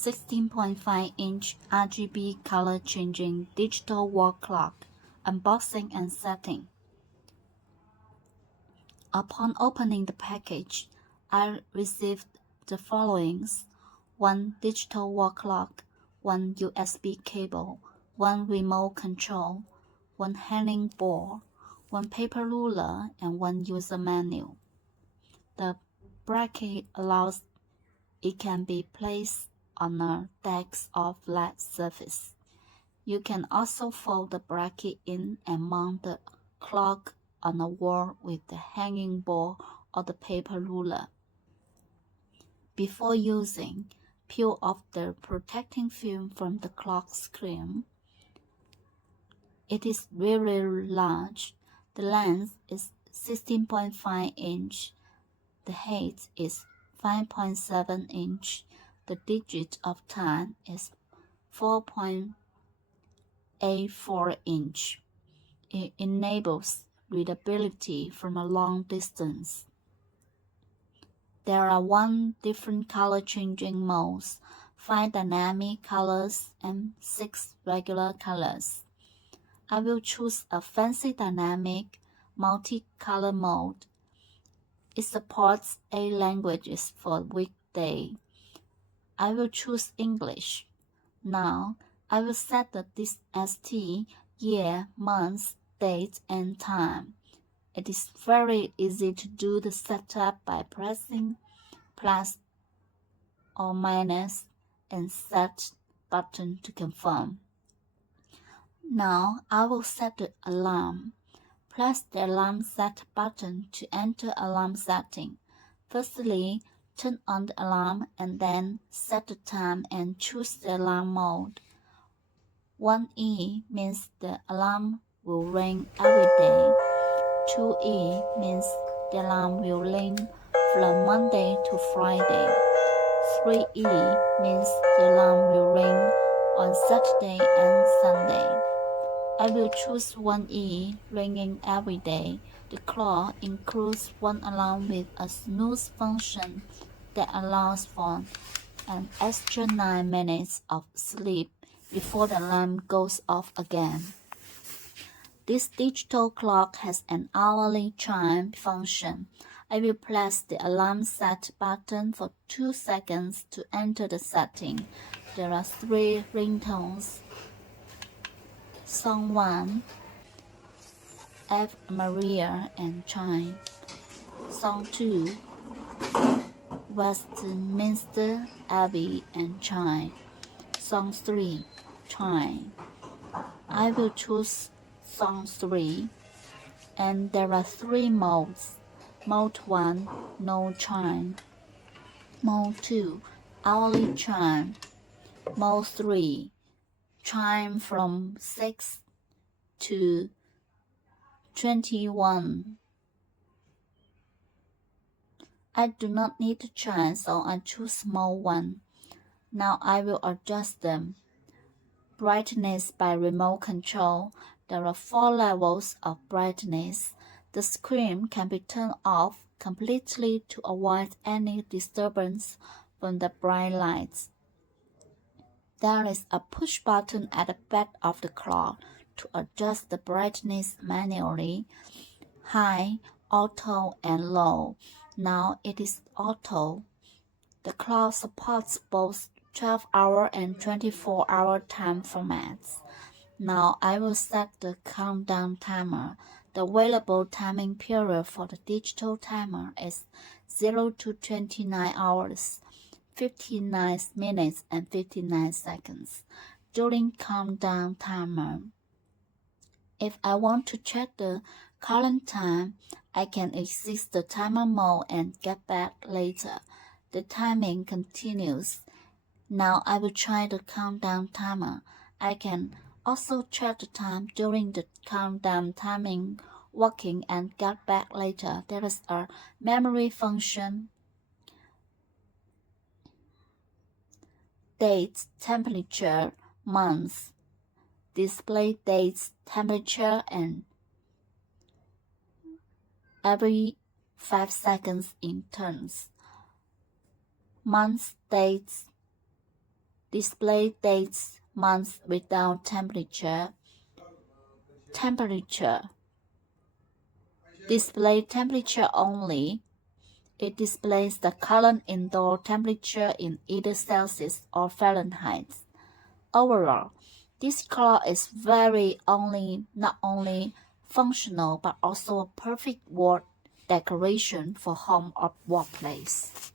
16.5-inch RGB color-changing digital wall clock. Unboxing and setting. Upon opening the package, I received the following: 1 digital wall clock, 1 USB cable, 1 remote control, 1 hanging ball, 1 paper ruler, and 1 user manual. The bracket allows it can be placed on a desk or flat surface. You can also fold the bracket in and mount the clock on a wall with the hanging ball or the paper ruler. Before using, peel off the protecting film from the clock screen. It is very large. The length is 16.5 inch. The height is 5.7 inch. The digit of time is 4.84 inch. It enables readability from a long distance. There are 1 different color-changing modes, 5 dynamic colors, and 6 regular colors. I will choose a fancy dynamic multi-color mode. It supports 8 languages for weekday. I will choose English. Now, I will set the DST, year, month, date, and time. It is very easy to do the setup by pressing plus or minus and set button to confirm. Now I will set the alarm. Press the alarm set button to enter alarm setting. Firstly, turn on the alarm and then set the time and choose the alarm mode. 1E means the alarm will ring every day. 2E means the alarm will ring from Monday to Friday. 3E means the alarm will ring on Saturday and Sunday. I will choose 1E, ringing every day. The clock includes 1 alarm with a snooze function that allows for an extra 9 minutes of sleep before the alarm goes off again. This digital clock has an hourly chime function. I will press the alarm set button for 2 seconds to enter the setting. There are 3 ringtones. Song 1, F. Maria and Chime. Song 2, Westminster Abbey and Chime. Song 3, Chime. I will choose Song 3, and there are 3 modes. Mode 1, no chime. Mode 2, hourly chime. Mode 3, chime from 6 to 21. I do not need to chime, so I choose mode 1. Now I will adjust them. Brightness by remote control. There are 4 levels of brightness. The screen can be turned off completely to avoid any disturbance from the bright lights. There is a push button at the back of the clock to adjust the brightness manually, high, auto, and low. Now it is auto. The clock supports both 12-hour and 24-hour time formats. Now I will set the countdown timer. The available timing period for the digital timer is 0 to 29 hours, 59 minutes, and 59 seconds. During countdown timer, if I want to check the current time, I can exit the timer mode and get back later. The timing continues. Now I will try the countdown timer. I can also check the time during the countdown timing working and get back later. There is a memory function. Date, temperature, month. Display dates, temperature, and every 5 seconds in turns. Month, dates, Display dates, months without temperature. Display temperature only. It displays the current indoor temperature in either Celsius or Fahrenheit. Overall, this color is not only functional but also a perfect wall decoration for home or workplace.